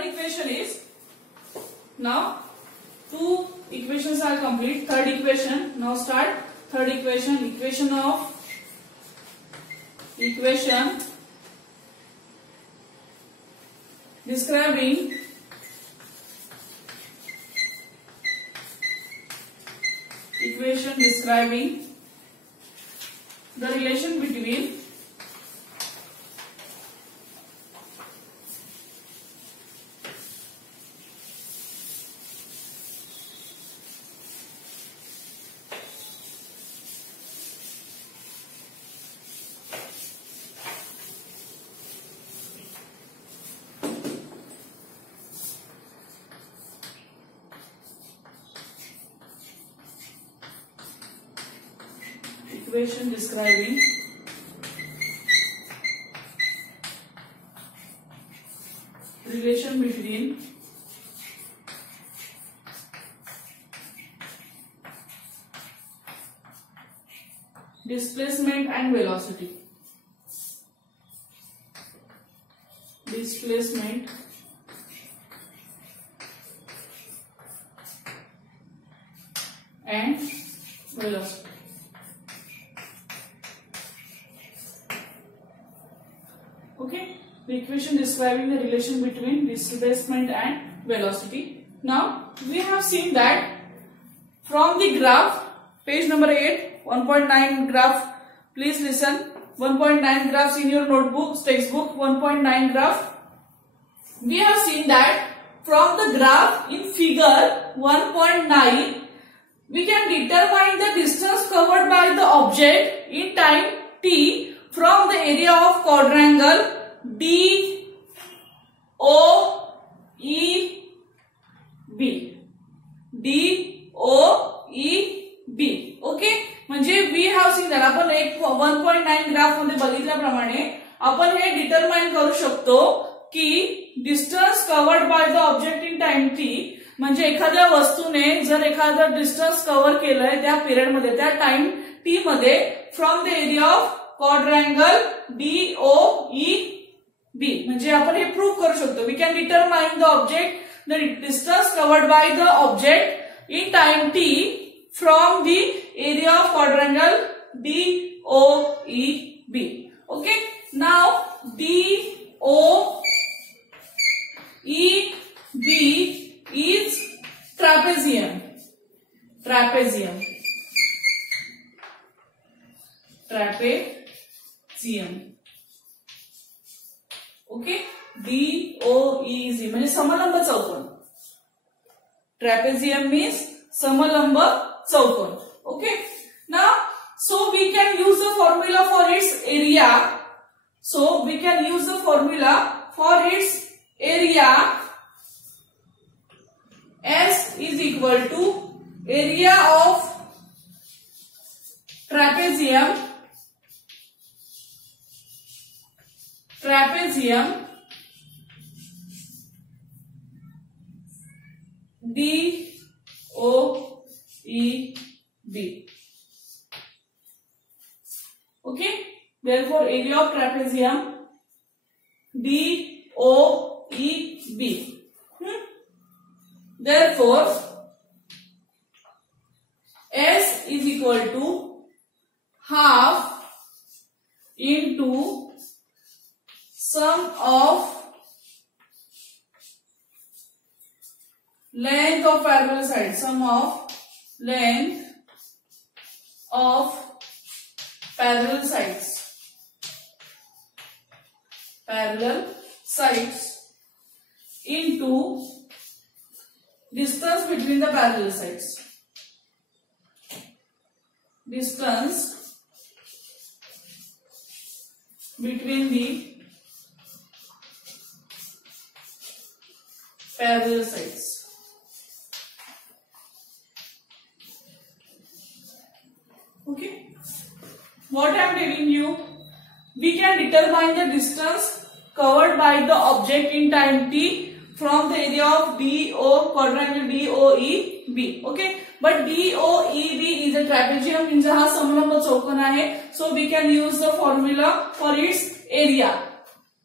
third equation is, now two equations are complete. Third equation, now start third equation. Equation describing the relation between relation between displacement and velocity. Displacement and velocity. Okay, the equation describing the relation between displacement and velocity. Now we have seen that from the graph, page number 8, 1.9 graph. Please listen. 1.9 graphs in your notebook, textbook. 1.9 graph. We have seen that from the graph in figure 1.9, we can determine the distance covered by the object in time t from the area of quadrangle DOEB. DOEB. Okay, म्हणजे we have seen that आपण एक 1.9 ग्राफ मध्ये बघितल्याप्रमाणे आपण हे डिटरमाइन करू शकतो की distance covered by the object in time T, म्हणजे एखाद्या वस्तूने जर एखादं डिस्टन्स कव्हर केलंय त्या पिरियड मध्ये, त्या टाइम टी मध्ये, from the area of quadrangle DOEB, म्हणजे आपण हे प्रूव्ह करू शकतो. We can determine the object, the distance covered by the object in time T from the area of quadrangle DOEB. Okay, now DOEB is trapezium. Okay, DOEZ म्हणजे समलंब चौकोन. Trapezium means समलंब चौकोन. Okay, now so we can use the formula for its area. S is equal to area of trapezium DOEB. Okay, therefore area of trapezium DOEB. Therefore S is equal to half into sum of length of parallel sides. Sum of length of parallel sides into distance between the parallel sides. Distance between the parallel sides. Okay, what I am telling you, we can determine the distance covered by the object in time t from the area of quadrangle DOEB. Okay, but DOEB is a trapezium, means हा समलंब चौकोन आहे. So we can use the formula for its area.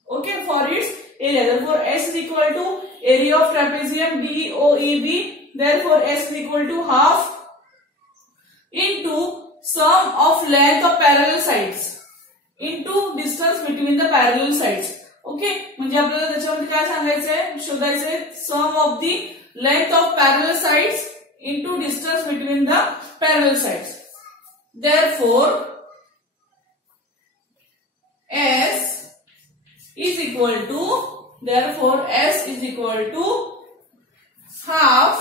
Okay, for its area. Therefore S is equal to area of trapezium DOEB. Therefore, S is equal to half into sum of length of parallel sides into distance between the parallel sides. Okay, म्हणजे आपल्याला त्याच्यामध्ये काय सांगायचंय, शोधायचंय sum of the length of parallel sides into distance between the parallel sides. Therefore, S is equal to half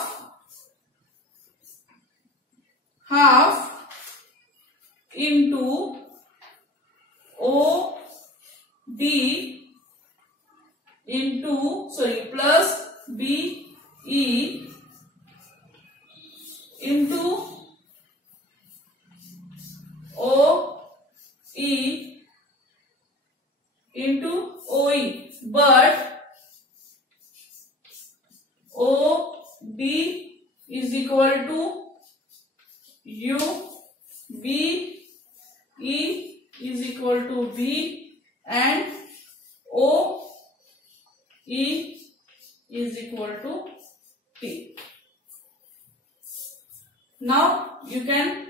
into OD plus BE into OE into OE, but OD is equal to U, BE is equal to V, and OE is equal to T. Now you can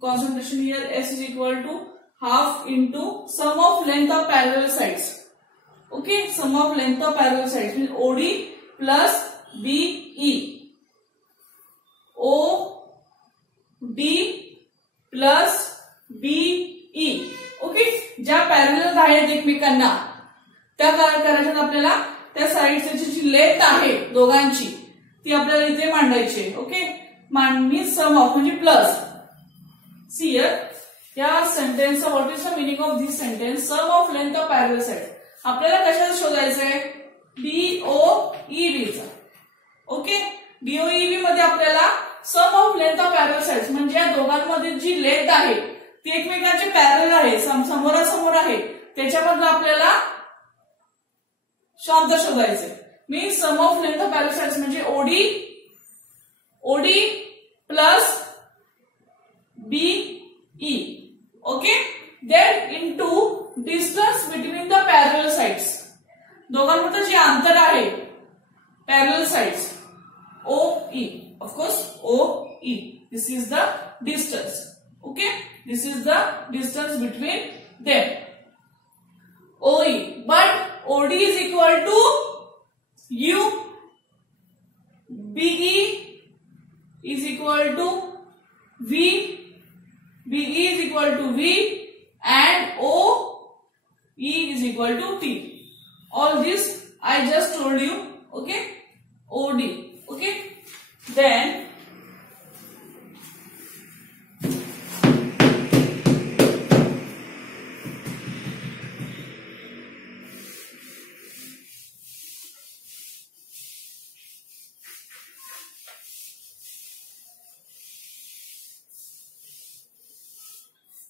concentration here. S is equal to half into sum of length of parallel sides. Okay, sum of length of parallel sides means OD plus BE. OD plus BE. Okay, ज्या पॅरलल आहेत एकमेकांना त्या काय करायच्यात आपल्याला, त्या साइडची जी लेंथ आहे दोघांची ती आपल्याला इथे मांडायची आहे. ओके, मांडणी सम ऑफ म्हणजे प्लस. सी हियर, या सेंटेन्सचा what is the meaning of this sentence, sum of length of parallel side. आपल्याला कशाचं शोधायचंय, DOEB चा. ओके, DOEB मध्ये आपल्याला sum of length of parallel sides म्हणजे या दोघांमध्ये जी लेंथ आहे ती एकमेकांचे पॅरलल आहे, समोरासमोर आहे, त्याच्यामधलं आपल्याला शब्द शोधायचे. Means sum of length of parallel sides म्हणजे OD plus BE. Okay, then into distance between the parallel sides, दोघांमध्ये जे अंतर आहे parallel sides, OE. Of course, OE. This is the distance. Okay, this is the distance between them. OE, but OD is equal to U, BE is equal to V, BE is equal to V, and OE is equal to T. All this I just told you. Okay, OD. Okay, then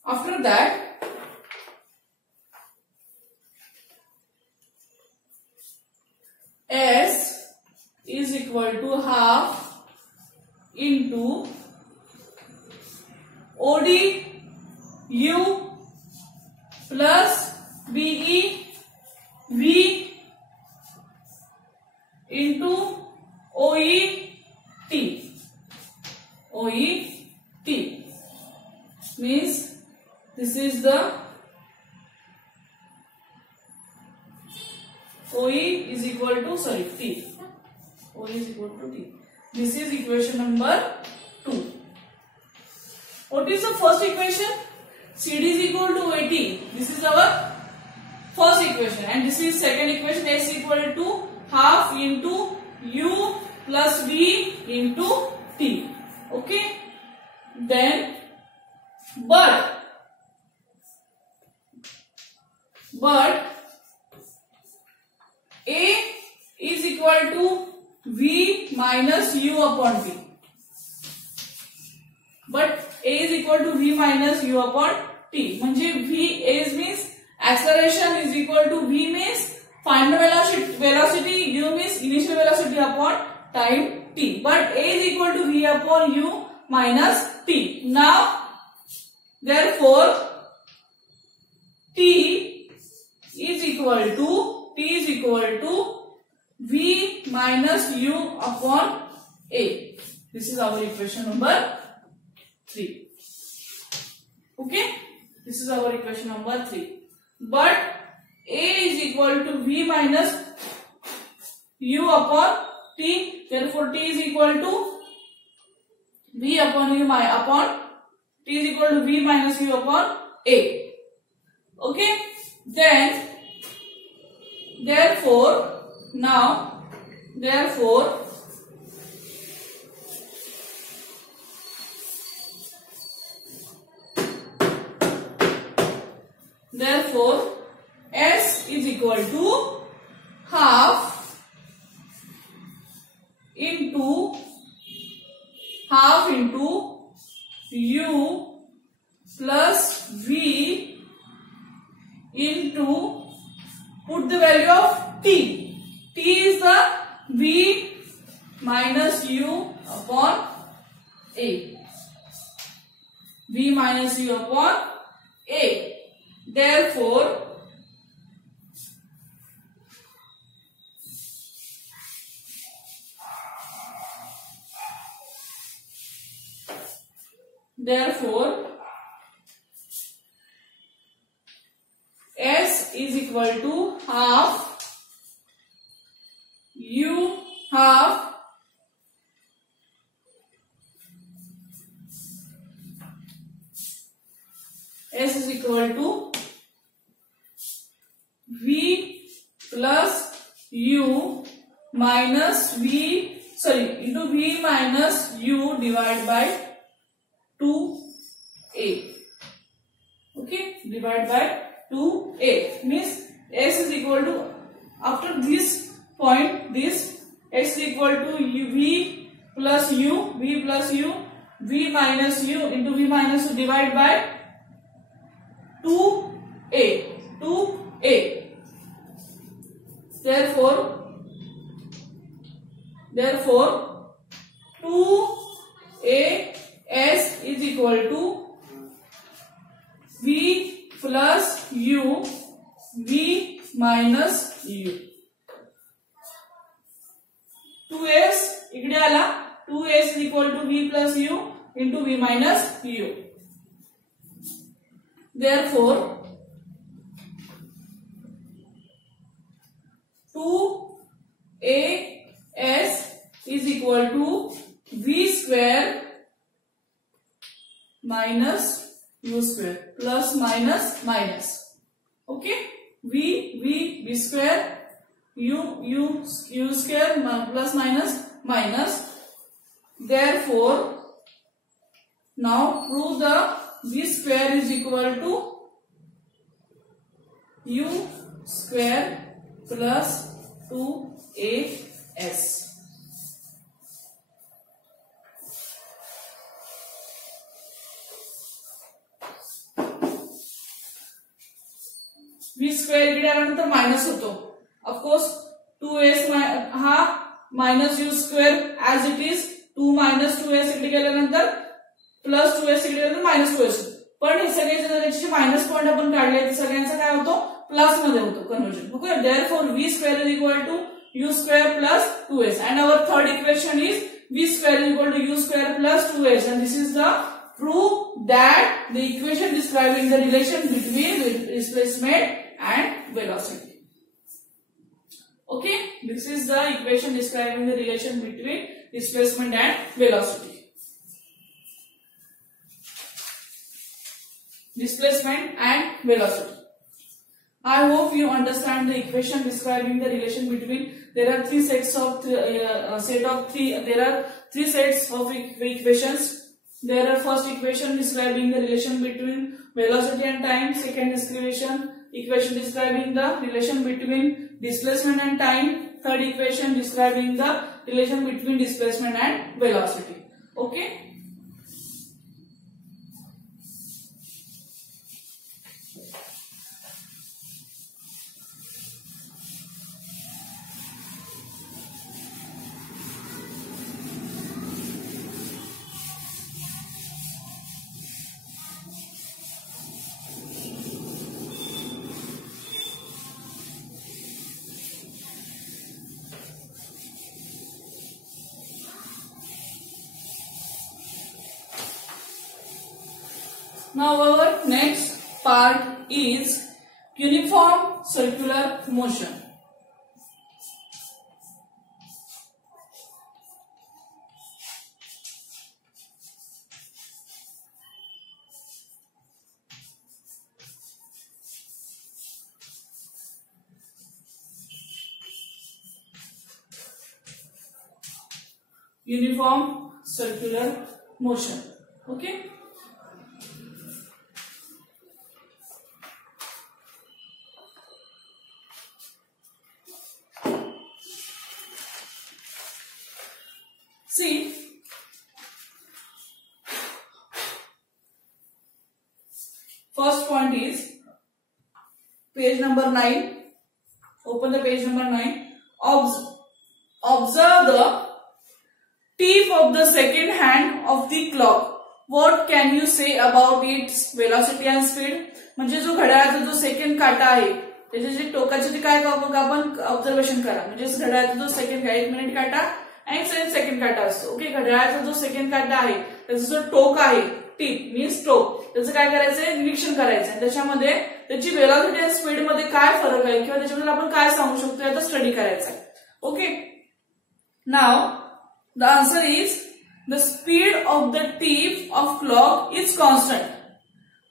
after that S is equal to half into OD U plus BE V into OE T. OE T means this is the OE is equal to T. OE is equal to T. This is equation number 2. What is the first equation? CD is equal to AT. This is our first equation, and this is second equation. S equal to half into U plus V into T. Okay. Then, but A is equal to V minus U upon T. But A is equal to V minus U upon T. म्हणजे V is means acceleration is equal to V means final velocity, U means initial velocity upon time T. But A is equal to V upon U minus T. Now, therefore, T is equal to V minus U upon A. This is our equation number 3. Okay, this is our equation number 3. But A is equal to V minus U upon T. Therefore, T is equal to V upon U upon T is equal to V minus U upon A. Okay. Then, therefore, S is equal to half into U plus V into, put the value of T. T is the V minus U upon A. V minus U upon A. Therefore, S is equal to half U half S is equal to V plus U minus into V minus U divided by 2A. Okay, divide by 2A means S is equal to, after this point, this X is equal to V plus U, V minus U into V minus U divided by 2A. Therefore 2A S is equal to V plus U, V minus U. 2S इकडे आला, 2S is equal to V plus U into V minus U. Therefore 2AS is equal to V square minus U square, plus minus minus. Okay, V square, U square, plus minus minus. Therefore, now prove the V square is equal to U square plus 2AS. V square इकडे आल्यानंतर मायनस होतो. Of course 2s हा minus U square as it is, 2 minus 2s इकडे गेल्यानंतर plus 2s इकडे गेल्यानंतर minus 2s. पण हे सगळे जे मायनस पॉइंट आपण काढले ते सगळ्यांचा काय होतो, प्लस मध्ये होतो conversion. Okay, therefore V square is equal to U square plus 2s, and our third equation is V square is equal to U square plus 2s, and this is the proof that the equation describing the relation between displacement and velocity. Okay, this is the equation describing the relation between displacement and velocity. Displacement and velocity. I hope you understand the equation describing the relation between. There are three sets of There are three sets of equations. There are first equation describing the relation between velocity and time. Second equation describing the relation between displacement and time. Third equation describing the relation between displacement and velocity. Okay. Now our next part is uniform circular motion. Uniform circular motion. Okay. See, first point is page number 9. Open the page number 9. Observe the tip of the second hand of the clock. What can you say about its velocity and speed? म्हणजे जो घड्याळाचा जो सेकंड काटा आहे त्याचे जे टोकाचे ते काय आपण ऑब्झर्वेशन करा. म्हणजे घड्याळाचा जो सेकंड 1 मिनिट काटा आणि सेकंड काटा असतो. ओके. घड्याळाचा जो सेकंड काटा आहे त्याचा जो टोक आहे टिप मीन्स टोक त्याचं काय करायचंय निरीक्षण करायचंय. त्याच्यामध्ये त्याची वेलॉसिटी आणि स्पीड मध्ये काय फरक आहे किंवा त्याच्याबद्दल आपण काय सांगू शकतो याचा स्टडी करायचा आहे. ओके. नाव the answer is the speed of the tip of clock is constant.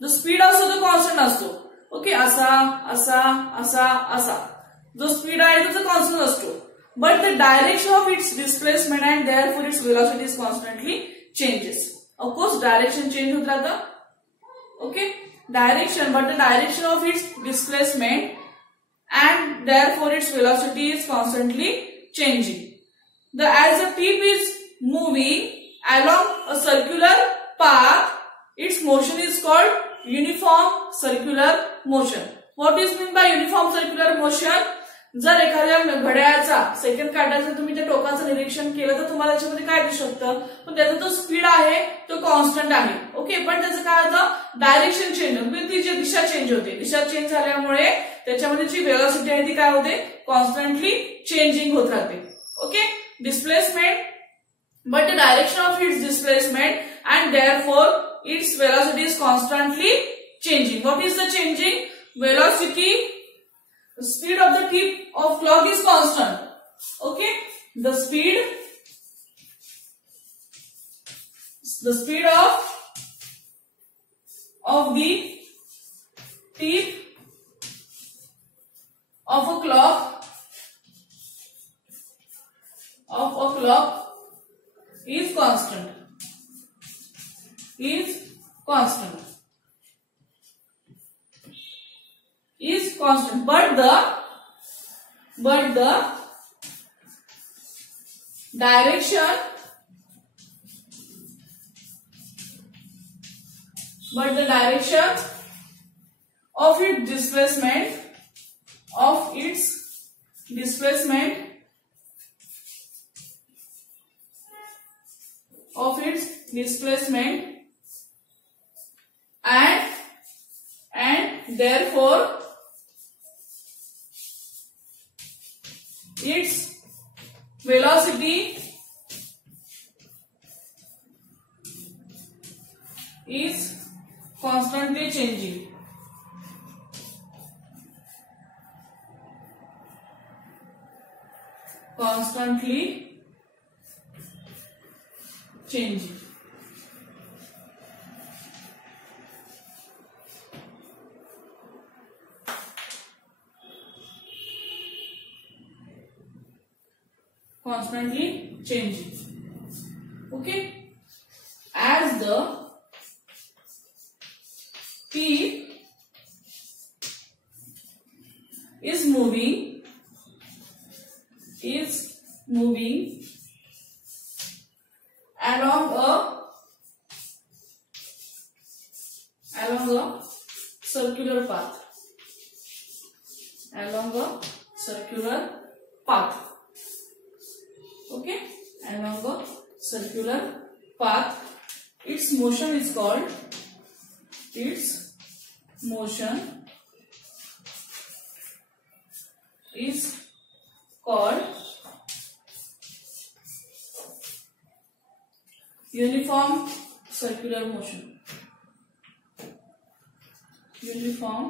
The speed असतो तो कॉन्स्टंट असतो. ओके. असा असा असा असा जो स्पीड आहे तो कॉन्स्टंट असतो. But the direction of its displacement and therefore its velocity is constantly changes. Of course, direction change होत राहतं. Okay. Direction, but the direction of its displacement and therefore its velocity is constantly changing. As the tip is moving along a circular path, its motion is called uniform circular motion. What is meant by uniform circular motion? जर एखाद्या घड्याळाचा सेकंड काटाचं तुम्ही त्या टोकाचं निरीक्षण केलं तर तुम्हाला त्याच्यामध्ये काय दिसू शकतं. पण त्याचा जो स्पीड आहे तो कॉन्स्टंट आहे. ओके. पण त्याचं काय होतं डायरेक्शन चेंज होते. ती जी दिशा चेंज होते. दिशा चेंज झाल्यामुळे त्याच्यामध्ये जी वेलॉसिटी आहे ती काय होते कॉन्स्टंटली चेंजिंग होत राहते. Okay. Displacement, but the direction of its displacement and therefore its velocity is constantly changing. What is the changing? Velocity, speed of the tip of clock is constant. Okay. The speed of the tip of a clock is constant. Is constant. But the direction of its displacement and therefore its velocity is constantly changing. Constantly changing. Constantly changing. Okay. As the tip is moving along a circular path. Okay. Along a circular path. Its motion is called uniform circular motion. uniform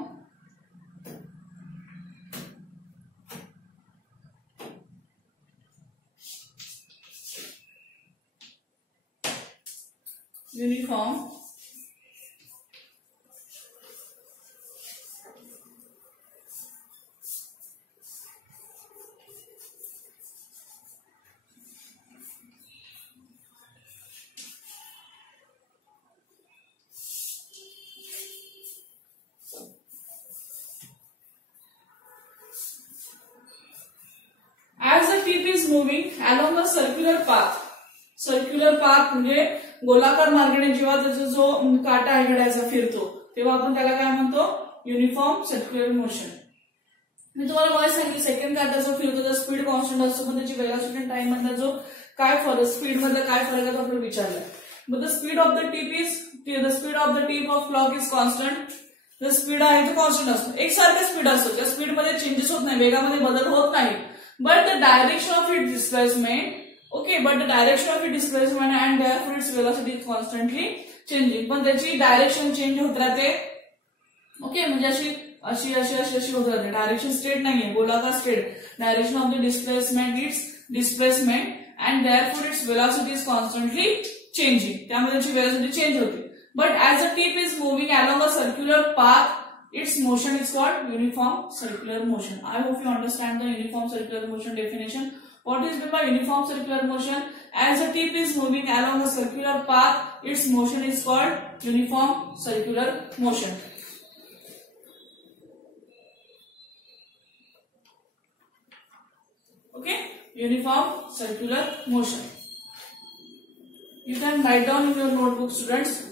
as the tip is moving along a circular path. Circular path म्हणजे गोलाकार मार्गाने जेव्हा त्याचा जो काटा आहे घड्याचा फिरतो तेव्हा आपण त्याला काय म्हणतो, युनिफॉर्म सर्क्युलर मोशन. मी तुम्हाला मला सांगितलं सेकंड काटा जो फिरतो त्याचा स्पीड कॉन्स्टंट असतो, पण त्याची वेलोसिटी आणि टाइम मधला जो काय फरक, स्पीड मधला काय फरक आहे तो आपण विचारला. But the speed of the tip of clock is constant. The speed आहे तो कॉन्स्टंट असतो, एकसारखा स्पीड असतो, त्या स्पीड मध्ये चेंजेस होत नाही, वेगामध्ये बदल होत नाही. But the direction of it displacement but the direction of its displacement and therefore its velocity is constantly changing. पण त्याची डायरेक्शन चेंज होत राहते. ओके, म्हणजे अशी अशी अशी अशी अशी होत राहते. डायरेक्शन स्ट्रेट नाहीये, गोलाकार straight. Direction of the displacement it's displacement and therefore its velocity is constantly changing. त्यामुळे त्याची velocity चेंज होते. But as the tip is moving along a circular path, its motion is called uniform circular motion. I hope you understand the uniform circular motion definition. What is meant by uniform circular motion? As the tip is moving along a circular path, its motion is called uniform circular motion. Okay, uniform circular motion. You can write down in your notebook, students.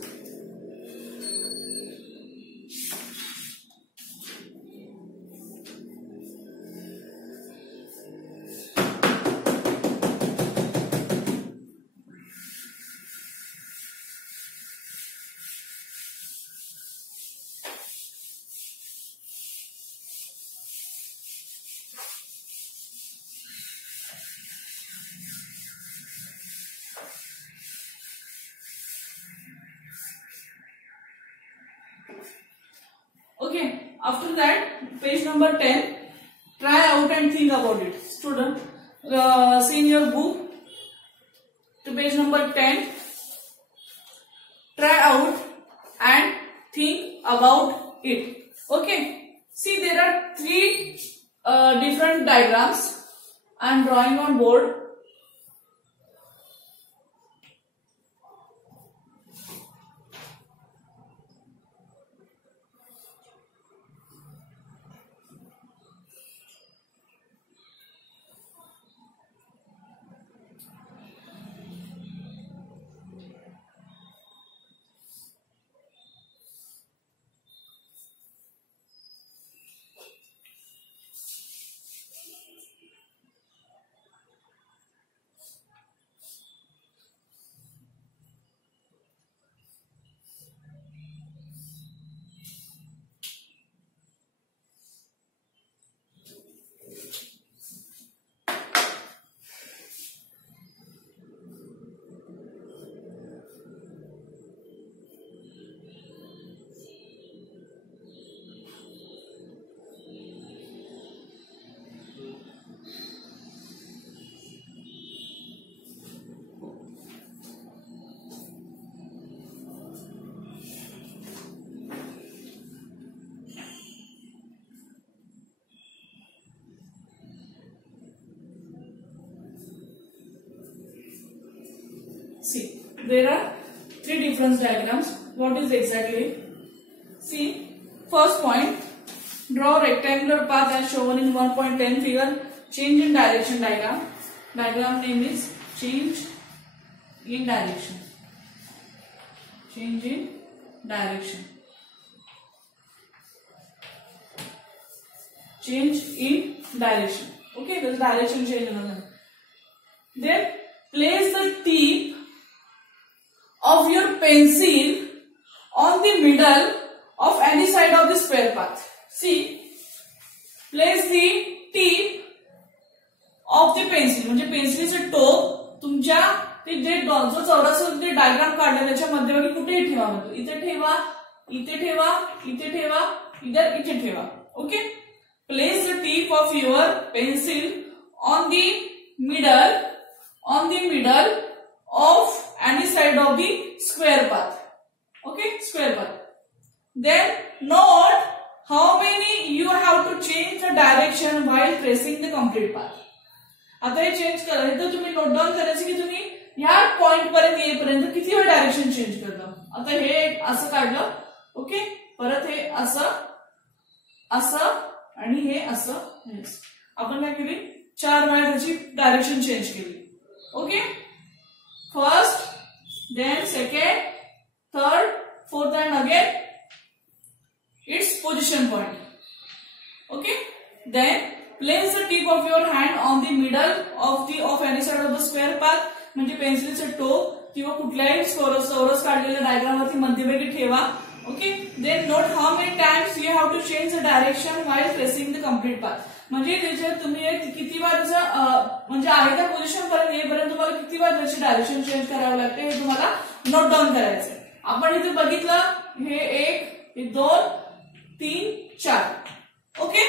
Okay, after that, page number 10, try out and think about it. Student, see in your book to page number 10, try out and think about it. Okay, see there are three different diagrams I am drawing on board. See, there are three different diagrams. What is exactly? See, first point, draw rectangular path as shown in 1.10 figure. Change in direction diagram. Diagram name is change in direction. Change in direction. Change in direction. Okay, there is direction change another. Then place the tip of your pencil on the middle of any side of the square path. See, place the tip of the pencil, म्हणजे पेन्सिलीचे टोक तुमच्या ते जे जो चौरस ते डायग्राम काढला त्याच्या मध्यभागी कुठेही ठेवा म्हणतो. इथे ठेवा, इथे ठेवा, इथे ठेवा, इधर इथे ठेवा. Okay. Place the tip of your pencil on the middle of any side of the square path. Okay, square path. Then note how many you have to change the direction while tracing the complete path. आता हे चेंज करा. हे तर तुम्ही note down करायचं की तुम्ही ह्या पॉइंट पर्यंत येईपर्यंत किती वेळ डायरेक्शन चेंज करता. आता हे असं काढलं. ओके. परत हे असं असं आणि हे असं. आपण काय केली 4 वेळा त्याची डायरेक्शन चेंज केली. Okay. First, then second, third, fourth and again its position point. Okay. Then place the tip of your hand on the middle of any side of the square path. म्हणजे पेन्सिलचे टो किंवा कुठल्याही चौरस काढलेल्या डायग्राम वरती मध्यभागी ठेवा. Okay. Then note how many times you have to change the direction while tracing the complete path. म्हणजे त्याच्यात तुम्ही किती बार म्हणजे आहे त्या पोझिशन पर्यंत येईपर्यंत तुम्हाला किती बार त्याची डायरेक्शन चेंज करावं लागते हे तुम्हाला नोट डाऊन करायचंय. आपण इथे बघितलं हे 1, हे 2, 3, 4. ओके.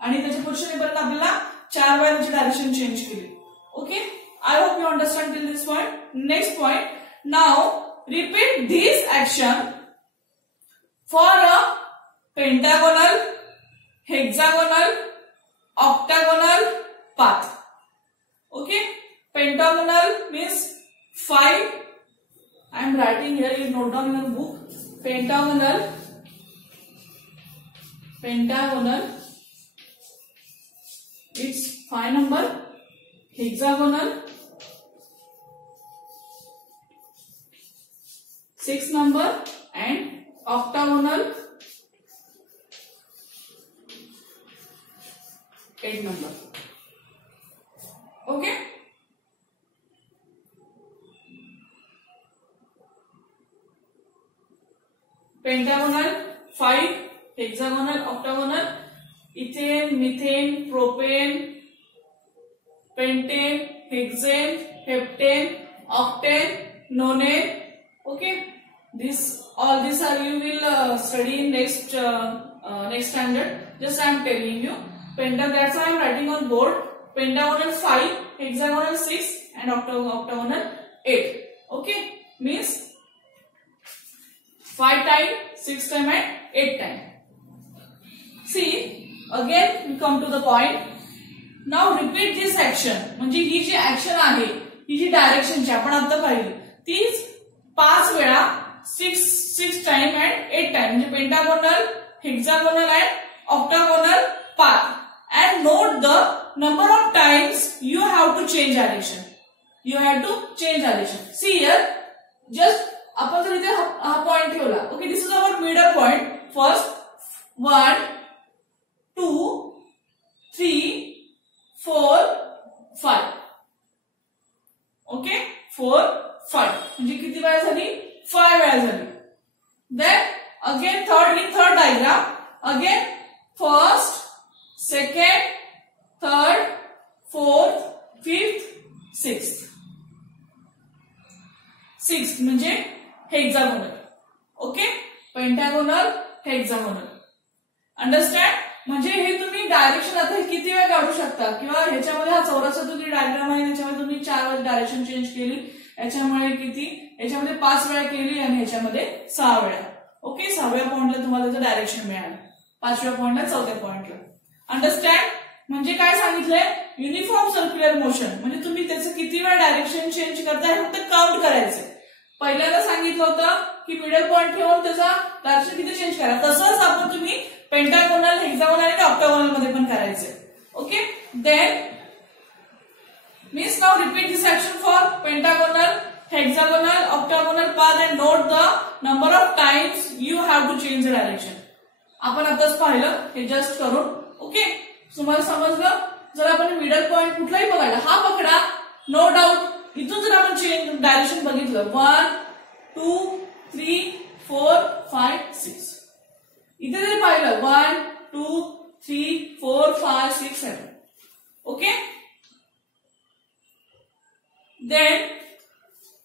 आणि त्याच्या पोझिशन येईपर्यंत आपल्याला 4 वेळा त्याची डायरेक्शन चेंज केली. Okay. I hope you understand till this point. Next point. Now repeat this action for a pentagonal, hexagonal, octagonal path. Okay. Pentagonal means 5. I am writing here. You note down in your book. Pentagonal. It's 5 number. Hexagonal 6 number and octagonal 8 number. Okay. Pentagonal 5, hexagonal, octagonal, ethane, methane, propane, pentane, hexane, heptane, octane, nonane. Okay, all these are you will study in next standard. Just I am telling you. That's why I am writing on board. Pentagonal 5, hexagonal 6, and octagonal 8. Okay, means 5 times, 6 times, and 8 times. See, again we come to the point. Now repeat this action. म्हणजे ही जी ऍक्शन आहे ही जी डायरेक्शनची आपण आता पाहिली तीच 5 वेळा 6 time and 8 टाइम म्हणजे pentagonal, hexagonal and octagonal path. And note the number of times you have to change direction. See here, just आपण जर इथे हा पॉइंट ठेवला. Okay. This is our middle point. First 1, 2, 3, 4, 5. Okay. 4, 5 म्हणजे किती वेळा झाली? 5 वेळा झाली. Then again third diagram. Again first, second, third, fourth, fifth, sixth. 6 म्हणजे hexagonal. Okay. Pentagonal, hexagonal. Understand. म्हणजे हे तुम्ही डायरेक्शन आता किती वेळा काढू शकता किंवा ह्याच्यामध्ये हा चौरसचा जो डायग्राम आहे त्याच्यामध्ये तुम्ही 4 वेळा डायरेक्शन चेंज केली. याच्यामुळे किती? याच्यामध्ये 5 वेळा केली आणि ह्याच्यामध्ये 6 वेळा. ओके. 6व्या पॉइंटला तुम्हाला त्याचं डायरेक्शन मिळालं. 5व्या पॉइंटला, 4थ्या पॉइंटला. अंडरस्टँड. म्हणजे काय सांगितलंय? Uniform circular motion. म्हणजे तुम्ही त्याचं किती वेळा डायरेक्शन चेंज करताय फक्त काउंट करायचंय. पहिल्यांदा सांगितलं होतं की मिडल पॉइंट ठेवून त्याचा डायरेक्शन किती चेंज करा. तसंच आपण तुम्ही पेंटागोनल, हेक्सागोनल आणि ऑक्टागोनल मध्ये पण करायचंय. Okay. Then means now repeat this action for pentagonal, hexagonal, octagonal path and note the number of times you have to change the direction. आपण आताच पाहिलं हे जस्ट करून. ओके. तुम्हाला समजलं. जर आपण मिडल पॉइंट कुठलाही बघायला हा पकडा. नो डाऊट इथून जर आपण चेंज डायरेक्शन बघितलं 1, 2, 3, 4, 5, 6. इथे जरी पाहिलं 1, 2, 3, 4, 5, 6, 7. Okay. Then,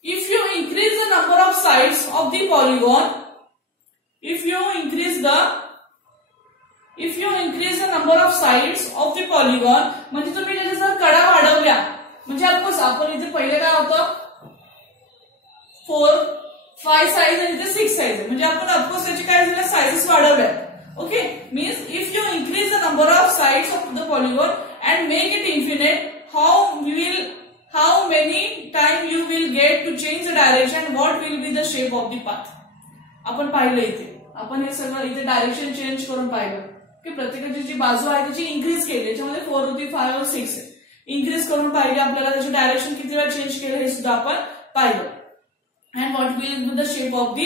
if you increase the number of sides of the polygon, if you increase the if you increase the number of sides of the polygon, म्हणजे तुम्ही त्याच्या जर कडा वाढवल्या, म्हणजे ऑफकोर्स आपण इथे पहिले काय होतं 4, 5 साइज आणि इथे 6 साइज आहे, म्हणजे आपण ऑफकोर्स त्याचे काय झाले साइजेस वाढवल्या. Okay, means if you increase the number of sides of the polygon and make it infinite, how many time you will get to change the direction, what will be the shape of the path. आपण पाहिलं इथे, आपण हे सगळं इथे direction change करून पाहिलं की प्रत्येकाची जी बाजू आहे त्याची इन्क्रीज केली, याच्यामध्ये 4 होती, 5 और 6 आहे, इन्क्रीज करून पाहिजे आपल्याला, त्याचे डायरेक्शन किती वेळा चेंज केलं हे सुद्धा आपण पाहिलं. And what will be the shape of the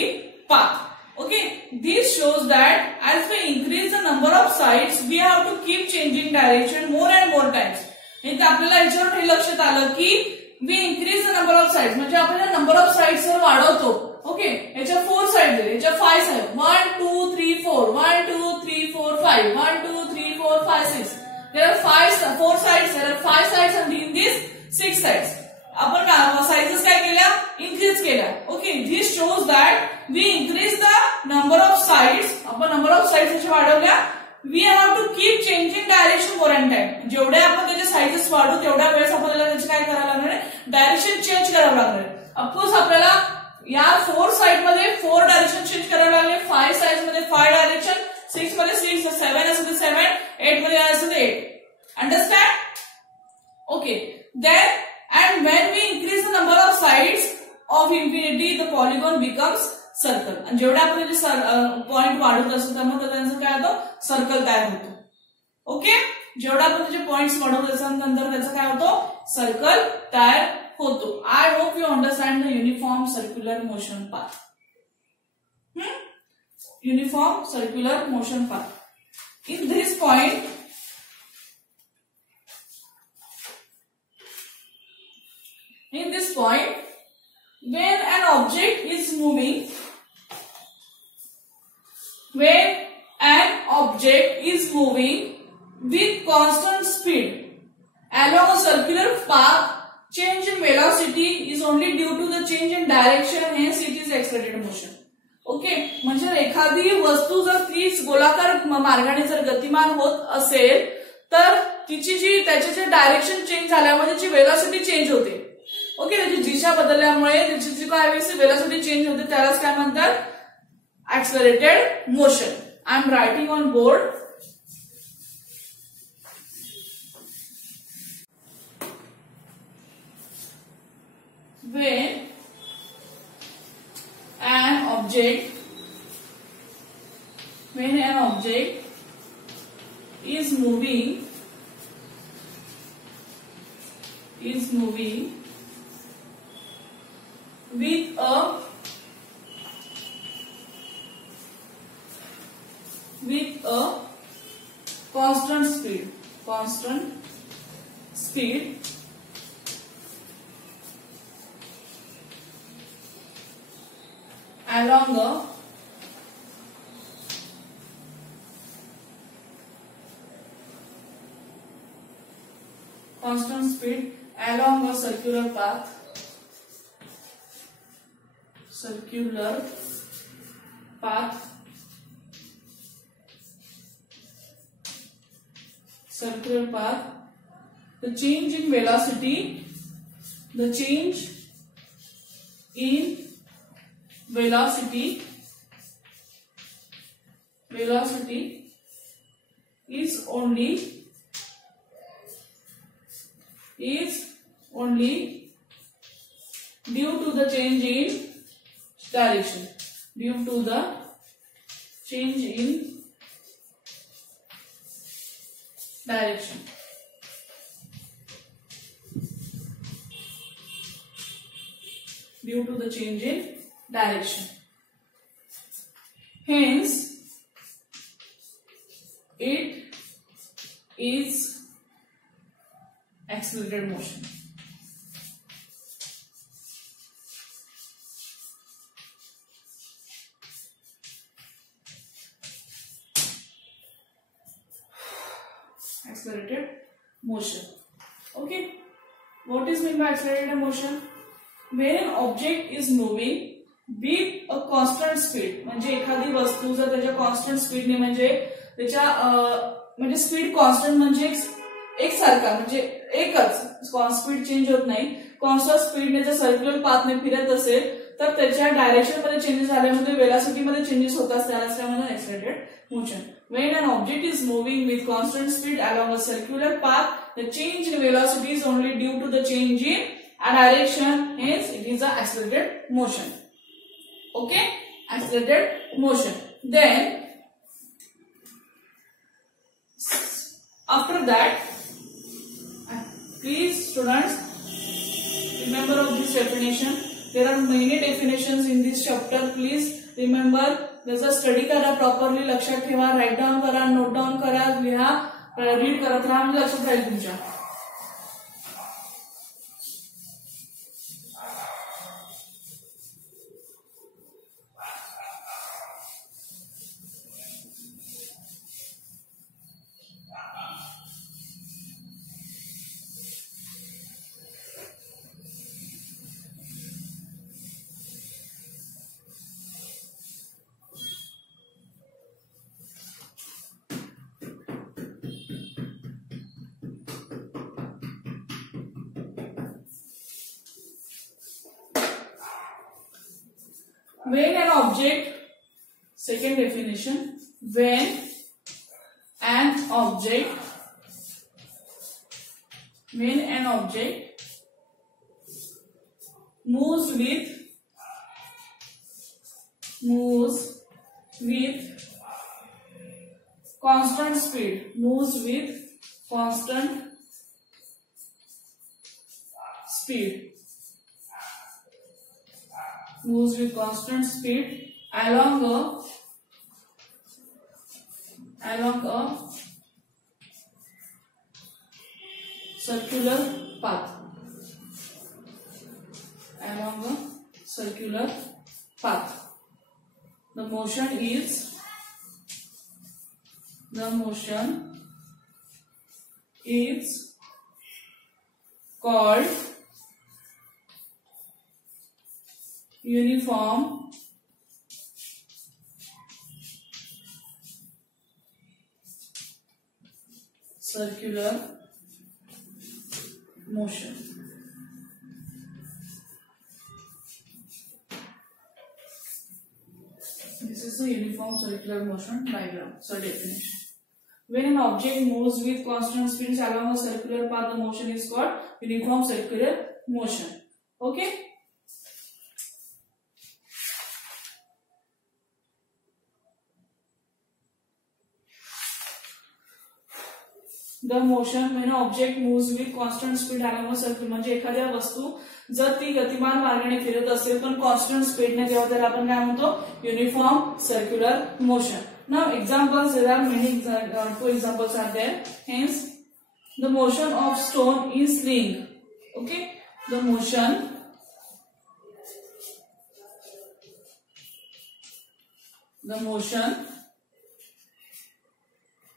path. Okay, this shows that as we increase the number of sides, we have to keep changing direction more and more times. इथे आपल्याला याच्यावर हे लक्षात आलं की we increase the number of sides, म्हणजे आपण number of sides वाढवतो. ओके, याच्या 4 साइड आहे, याच्या 5 साइड, 1 2 3 4, 1 2 3 4 5, 1 2 3 4 5 6. There are 4 sides, there are 5 sides and in these 6 sides. आपण साइजेस काय केल्या, इन्क्रीज केल्या. Okay, this shows that we increase the number of sides, आपण नंबर ऑफ साइड्स वाढवल्या. We have to keep changing direction more and time. जेवढे आपण त्याचे साइजेस वाढू तेवढ्या वेळेस आपल्याला त्याचे काय करावं लागणार आहे, डायरेक्शन चेंज करावं लागणार आहे. ऑफकोर्स आपल्याला या 4 साइड मध्ये 4 डायरेक्शन चेंज करावे लागले, 5 साइड मध्ये 5 डायरेक्शन, 6 मध्ये 6, 7 असेल 7, 8 मध्ये असेल 8. Understand? Okay, then and when we increase the number of sides of infinity, the polygon becomes circle. आणि जेवढे आपण त्याचे पॉइंट वाढवत असतो त्यामुळे त्यांचं काय होतं, सर्कल तयार होतो. ओके, जेवढे आपण त्याचे पॉइंट्स वाढवत असल्यानंतर त्याचं काय होतं, सर्कल तयार होतो. आय hope you understand the uniform circular motion path. Uniform circular motion path. In this point, in this point, when an object is moving with constant speed along a circular path, change in velocity is only due to the change in direction, hence it is accelerated motion. Okay, म्हणजे एखादी वस्तू जर तीच गोलाकार मार्गाने जर गतिमान होत असेल तर तिची जी त्याचे जे डायरेक्शन चेंज झाल्यामुळे त्याची वेलोसिटी चेंज होते. ओके, त्याची दिशा बदलल्यामुळे त्याची जी काय वेलोसिटी चेंज होते त्यालाच काय म्हणतात, accelerated motion. I am writing on board. When an object is moving with a constant speed along a circular path, the change in velocity is only due to the change in direction, due to the change in direction. Due to the change in direction. Hence, it is accelerated motion. Accelerated motion. Okay, what is meant by accelerated motion? When an object is moving with a constant speed, म्हणजे एखादी वस्तू जर त्याच्या कॉन्स्टंट स्पीडने म्हणजे त्याच्या म्हणजे speed constant म्हणजे एकसारखा म्हणजे एकच स्पीड चेंज होत नाही, कॉन्स्टंट स्पीडने जर सर्क्युलर पाथने फिरत असेल तर त्याच्या डायरेक्शन मध्ये चेंजेस झाल्यामुळे वेलोसिटी मध्ये चेंजेस होतात, त्यालाच काय म्हणतात accelerated motion. When an object is moving with constant speed along a circular path, the change in velocity is only due to the change in direction, hence it is an accelerated motion. Okay, accelerated motion. Then after that, please students remember of this definition. There are many definitions in this chapter. Please remember. जसं स्टडी करा, प्रॉपरली लक्षात ठेवा, right down करा, note down करा, लिहा, रीड करत राहा, म्हणजे लक्षात राहील तुमच्या. When an object, second definition, when an object moves with constant speed, moves with constant speed along a circular path, the motion is called uniform circular motion. This is the uniform circular motion diagram. So definition. When an object moves with constant speed along a circular path, the motion is called uniform circular motion. Okay. The motion when an object moves with constant speed along a circle, म्हणजे एखाद्या वस्तू जर ती गतिमान मार्गाने फिरत असेल पण कॉन्स्टंट स्पीडने, तेव्हा त्याला आपण काय म्हणतो uniform circular motion. Now examples, there are many two examples are there. Hence the motion of stone in sling. Okay, the motion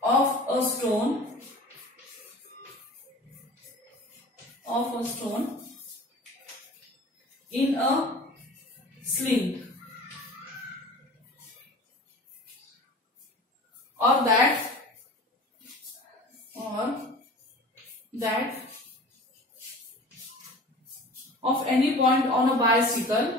of a stone in a sling, or that of any point on a bicycle,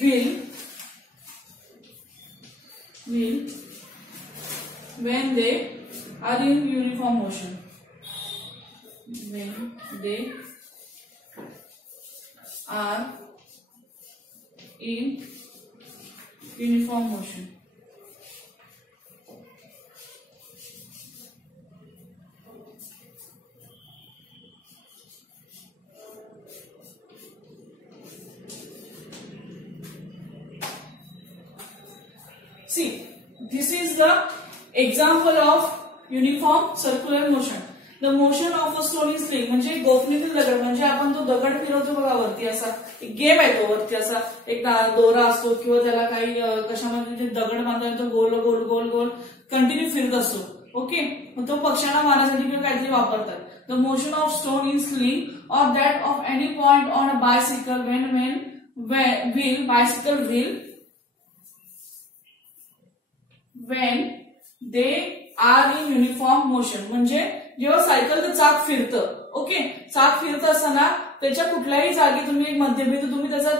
will when they are in uniform motion, See, this is the example of uniform circular motion. The motion of a stone in sling, म्हणजे गोफणीतील दगड, म्हणजे आपण तो दगड फिरवतो बघा वरती, असा एक गेम आहे तो, वरती असा एक दोरा असतो किंवा त्याला काही कशामध्ये दगड बांधून तो गोल गोल गोल गोल कंटिन्यू फिरत असतो. ओके, तो पक्ष्यांना मारण्यासाठी किंवा काहीतरी वापरतात. The motion of stone in sling और that of any point on a bicycle when they are in uniform motion. म्हणजे जेव्हा सायकलचं चाक फिरतं, ओके, चाक फिरत असताना त्याच्या कुठल्याही जागी तुम्ही एक मध्यबिंदू तुम्ही त्याचा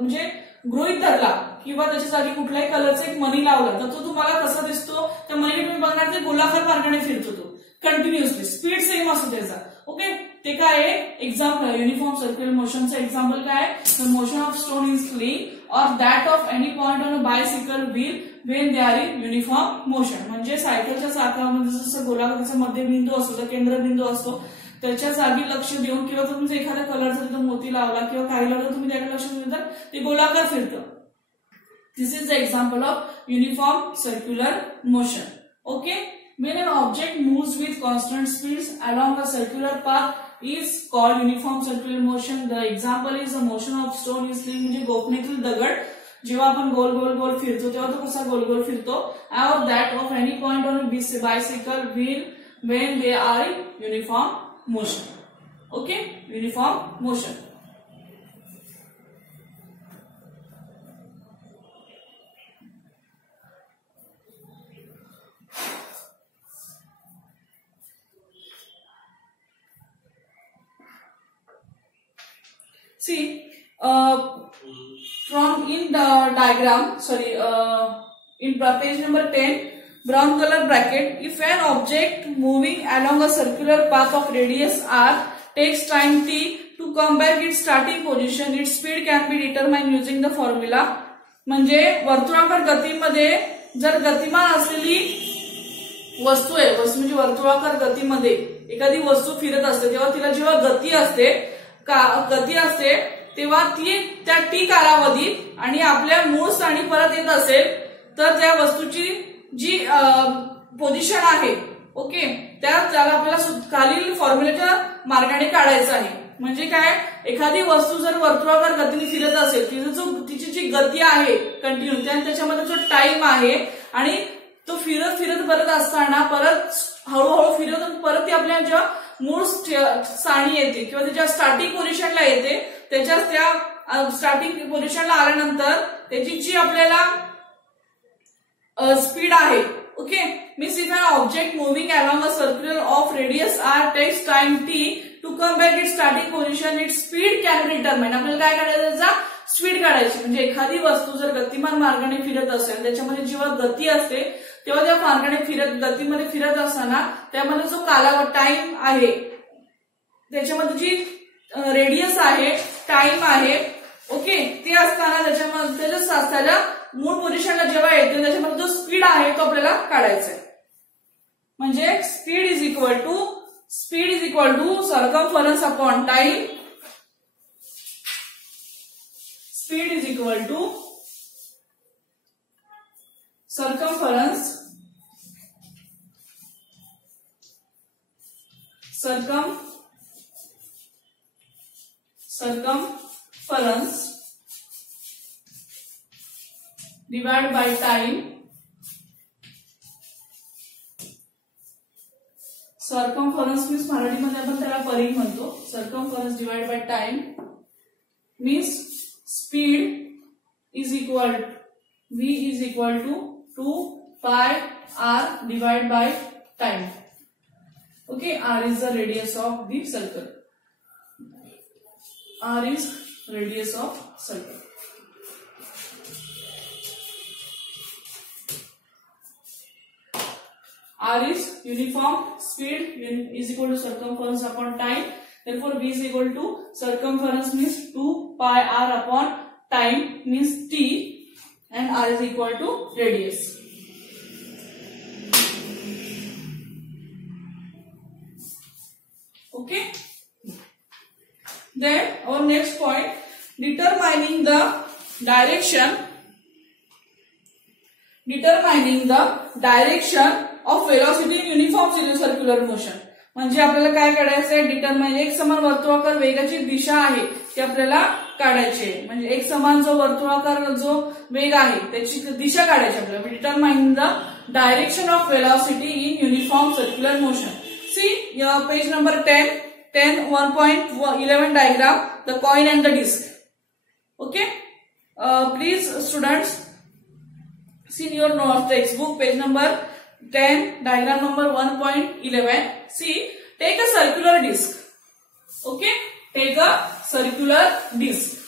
म्हणजे गृहीत धरला किंवा त्याच्या जागी कुठल्याही कलरचा एक मणी लावला तर तो तुम्हाला कसा दिसतो, त्या मणी तुम्ही बघणार ते गोलाकार मार्गाने फिरतो, तो कंटिन्युअसली, स्पीड सेम असतो त्याचा. ओके, ते काय आहे एक्झाम्पल युनिफॉर्म सर्क्युलर मोशनचं एक्झाम्पल काय आहे, the motion of stone in sling और that of any point on a bicycle wheel when they are in uniform motion. म्हणजे सायकलच्या चाकामध्ये जसं गोलाकाराचा मध्यबिंदू असतो, तर केंद्रबिंदू असतो, त्याच्या जागी लक्ष देऊन किंवा तुमचा एखाद्या कलरचा तिथं मोती लावला किंवा काही लावलं तुम्ही त्याकडे लक्ष देऊन तर ते गोलाकार फिरतं. This is the example of uniform circular motion. Okay, when an object moves with constant speeds along a circular path is called uniform circular motion. The example is the motion of stone in sling. म्हणजे गोफणीतील दगड जेव्हा आपण गोल गोल गोल फिरतो तेव्हा तो कसा गोल गोल फिरतो. or that of any point on a bicycle wheel when they are in uniform motion. Okay, uniform motion. See, from in the diagram, in page number 10, brown color bracket, if an object moving along a circular path of radius r takes time t to come back its starting position, its speed can be determined using the formula. म्हणजे वर्तुळाकार गतीमध्ये जर गतिमान असलेली वस्तू आहे, वस्तू म्हणजे वर्तुळाकार गतीमध्ये एखादी वस्तू फिरत असते तेव्हा तिला जेव्हा गती असते तेव्हा ती त्या टी कालावधीत आणि आपल्या मूळ स्थानी परत येत असेल तर त्या वस्तूची जी पोझिशन आहे, ओके, त्याला आपल्याला खालील फॉर्म्युलेच्या मार्गाने काढायचं आहे. म्हणजे काय, एखादी वस्तू जर वर्तुळाकार गतीने फिरत असेल तिची जी गती आहे कंटिन्यू त्याच्यामध्ये जो टाइम आहे आणि तो फिरत फिरत परत असताना परत हळूहळू फिरत परत ती आपल्या जेव्हा मूळ स्थानी येते किंवा त्याच्या स्टार्टिंग पोझिशनला येते, त्याच्या त्या स्टार्टिंग पोझिशनला आल्यानंतर त्याची जी आपल्याला स्पीड आहे, okay, means if an object moving along a circular of radius R takes time T to come back it starting position, it speed can be determined. आपल्याला काय काढायचं, त्याचा स्पीड काढायची. म्हणजे एखादी वस्तू जर गतिमान मार्गाने फिरत असेल त्याच्यामध्ये जेव्हा गती असते तेव्हा त्या मार्गाने गतीमध्ये फिरत असताना त्यामध्ये जो कालावधी टाइम आहे त्याच्यामध्ये जी रेडियस आहे, टाइम आहे, ओके, ते असताना त्याच्यामध्ये त्याच्या मूळ पोझिशनला जेव्हा येते त्याच्यामध्ये जो स्पीड आहे तो आपल्याला काढायचा आहे. म्हणजे speed is equal to circumference upon time. Speed is equal to circumference divided by time. Circumference means मराठीमध्ये आपण त्याला परिघ म्हणतो. Circumference divided by time means speed is equal v is equal to 2 pi r divided by time. Okay, r is the radius of the circle. R is radius of circle. R is uniform speed is equal to circumference upon time. Therefore, v is equal to circumference means 2 pi r upon time means t. And r is equal to radius. Okay. Then our next point, determining the direction of velocity in uniform circular motion. म्हणजे आपल्याला काय करायचं आहे, डिटरमाइन एक समान वर्तुळाकार वेगाची दिशा आहे ती आपल्याला काढायची आहे. म्हणजे एक समान जो वर्तुळाकार जो वेग आहे त्याची दिशा काढायची आपल्याला. Determine the direction of velocity in uniform circular motion. See page number 10 1.11 diagram, the coin and the disc. Okay, please students see in your textbook page number 10 diagram number 1.11. see, take a circular disc. Okay, take a circular disc.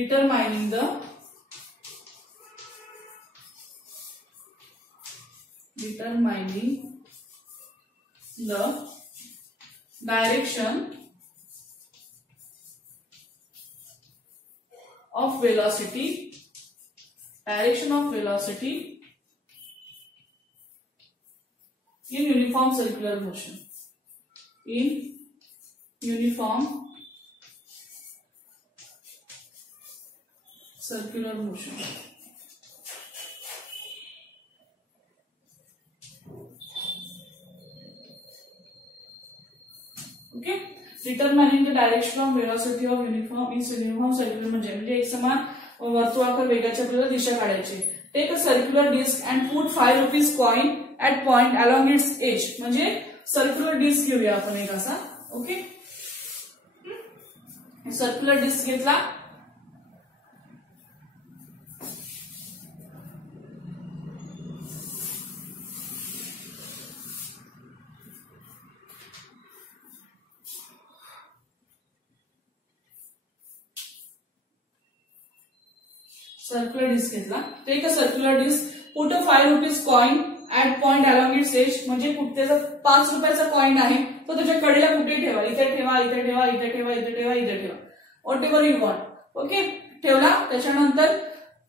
Determining the direction of velocity in uniform circular motion. In uniform circular motion. Okay, determining the direction of velocity of uniform circular म्हणजे एक समान वर्तुळाकार वेगाची आपल्याला दिशा काढायची. Take a circular disc and put 5 rupees coin at point along its edge. म्हणजे circular disc घेऊया आपण एक असा. ओके, सर्क्युलर डिस्क घेतला. सर्क्युलर डिस्क घेतला. Take a circular disc, put a 5 rupees coin at point along its edge. म्हणजे त्याचा 5 रुपयाचा कॉइन आहे तो त्याच्या कडेला कुठे ठेवा. इथे ठेवा, इथे ठेवा, इथे ठेवा, इथे ठेवा, इथे ठेवा. What ever you want. Okay, ठेवला. त्याच्यानंतर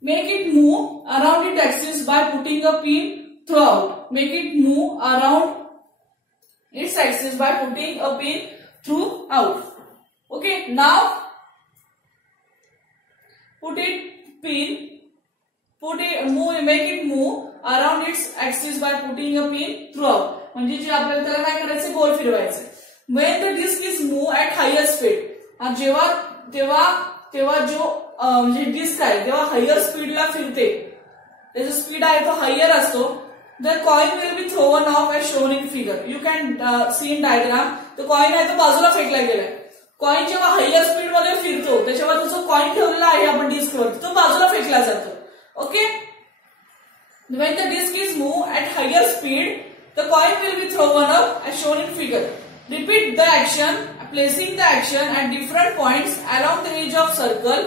make it move around it axis by putting a pin through out. Make it move around its axis by putting a pin through out. Okay, now make it move around its axis by putting a pin throughout. म्हणजे जे आपल्याला त्याला काय करायचं, गोल फिरवायचं. when the disc is move at higher speed, तेव्हा जो म्हणजे डिस्क आहे तेव्हा हायर स्पीडला फिरते, त्याचा स्पीड आहे तो हायर असतो. the coin will be thrown off as shown in figure. you can see in diagram. तो कॉइन आहे तो बाजूला फेकला गेलाय. कॉइन जेव्हा हायर स्पीड मध्ये फिरतो त्याच्यावर जो कॉइन ठेवलेला आहे आपण डिस्कवर तो बाजूला फेकला जातो. Okay, when the disc is moved at higher speed, the coin will be thrown up as shown in figure. Repeat the action, placing the action at different points along the edge of circle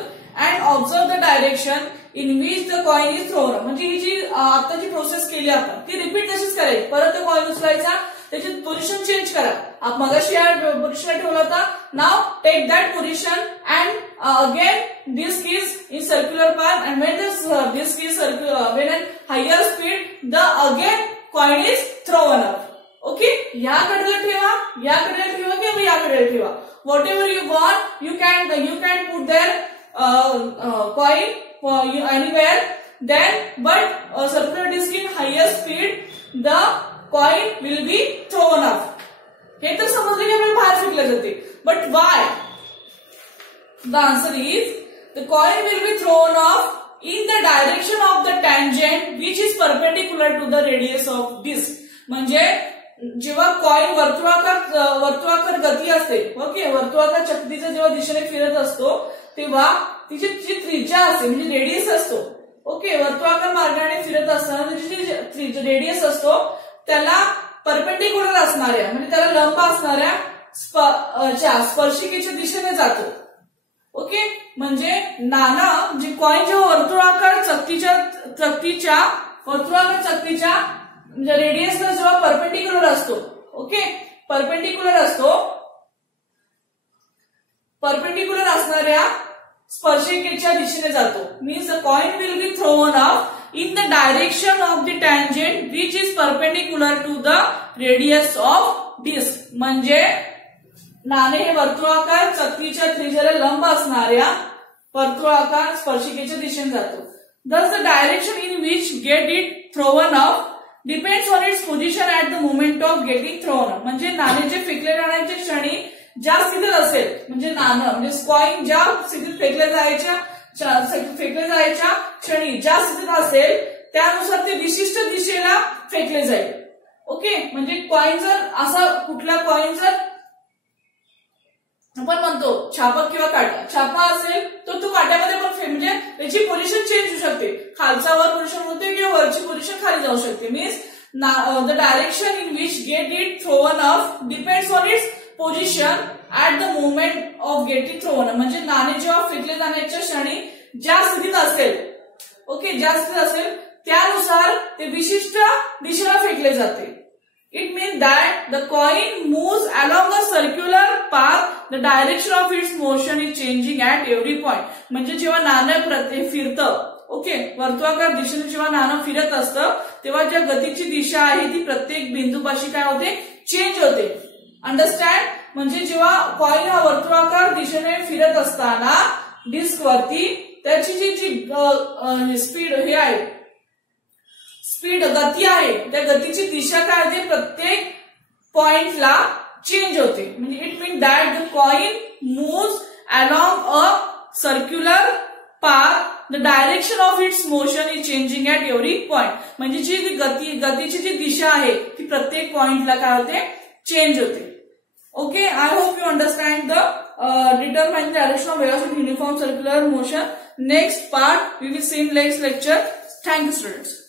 and observe the direction in which the coin is thrown up. म्हणजे ही जी आताची प्रोसेस केली आपण ती रिपीट तशीच करायची. परत तो कॉइन उचलायचा, त्याची पोझिशन चेंज करा. आपण मगाशी या पोझिशनला ठेवला होता. Now take that position and again disc is in circular path, and when this disc is when at higher speed the again coin is thrown up. Okay, या कडेला ठेवा, या कडेला ठेवा किंवा या कडेला ठेवा. whatever you want, you can put their coin anywhere. then but circular disc in higher speed the coin will be thrown up. हे तर समजलं की आपल्याला बाहेर फेकले जाते. but why? The answer is the coin will be thrown off in the direction of the tangent which is perpendicular to the radius of disc. म्हणजे जेव्हा कॉइन वर्तुळाकार गती असते, ओके, वर्तुळाकार चकतीच्या जेव्हा दिशेने फिरत असतो तेव्हा तिची जी त्रिज्या असते म्हणजे रेडियस असतो. ओके, वर्तुळाकार मार्गाने फिरत असताना तिची जी रेडियस असतो त्याला परपेंडिक्युलर असणाऱ्या म्हणजे त्याला लंब असणाऱ्या स्पर्शिकेच्या दिशेने जातो. ओके, म्हणजे नाना जे कॉइन जेव्हा वर्तुळाकार चकतीच्या म्हणजे रेडियसला जेव्हा परपेंडिक्युलर असतो, ओके, परपेंडिक्युलर असणाऱ्या स्पर्शिकेच्या दिशेने जातो. Means the coin will be thrown up in the direction of the tangent which is perpendicular to the radius of disc. म्हणजे नाणे हे वर्तुळाकार चकतीच्या त्रिज्येला लंब असणाऱ्या वर्तुळाकार स्पर्शिकेच्या दिशेने जातो. Thus the direction in which get it thrown up depends on its position at the moment of getting thrown up. म्हणजे नाणे जे फेकले जाण्याच्या क्षणी ज्या स्थितीत असेल, म्हणजे नाणं म्हणजे कॉइन ज्या स्थितीत फेकले जायच्या क्षणी ज्या स्थितीत असेल त्यानुसार ते विशिष्ट दिशेला फेकले जाईल. ओके, म्हणजे कॉइन जर असा कुठला कॉइन जर आपण म्हणतो छापा किंवा काटा, छापा असेल तर तो काट्यामध्ये पण म्हणजे त्याची पोझिशन चेंज होऊ शकते, खालचा वर पोझिशन होते किंवा वरची पोझिशन खाली जाऊ शकते. Means the direction in which get it thrown up depends on its position at the moment of getting thrown up. म्हणजे नाणे जेव्हा फेकले जाण्याच्या क्षणी ज्या स्थितीत असेल, ओके, ज्या स्थितीत असेल त्यानुसार ते विशिष्ट दिशेला फेकले जाते. It means that the coin moves along a circular path. The direction of its motion is changing at every point. म्हणजे जेव्हा नाणं फिरतं, ओके, वर्तुळाकार दिशेने जेव्हा नाणं फिरत असतं तेव्हा ज्या गतीची दिशा आहे ती प्रत्येक बिंदूपाशी काय होते, चेंज होते. अंडरस्टँड? म्हणजे जेव्हा कॉइन हा वर्तुळाकार दिशेने फिरत असताना डिस्क वरती त्याची जी स्पीड हे आहे, स्पीड गती आहे, त्या गतीची दिशा काय होते प्रत्येक पॉइंटला चेंज होते. म्हणजे it mean that the coin moves along a circular path. The direction of its motion is changing at every point. म्हणजे जी गतीची जी दिशा आहे ती प्रत्येक पॉइंटला काय होते, चेंज होते. Okay, I hope you understand the determine the direction of velocity uniform circular motion. Next part we will see in next lecture. Thank you students.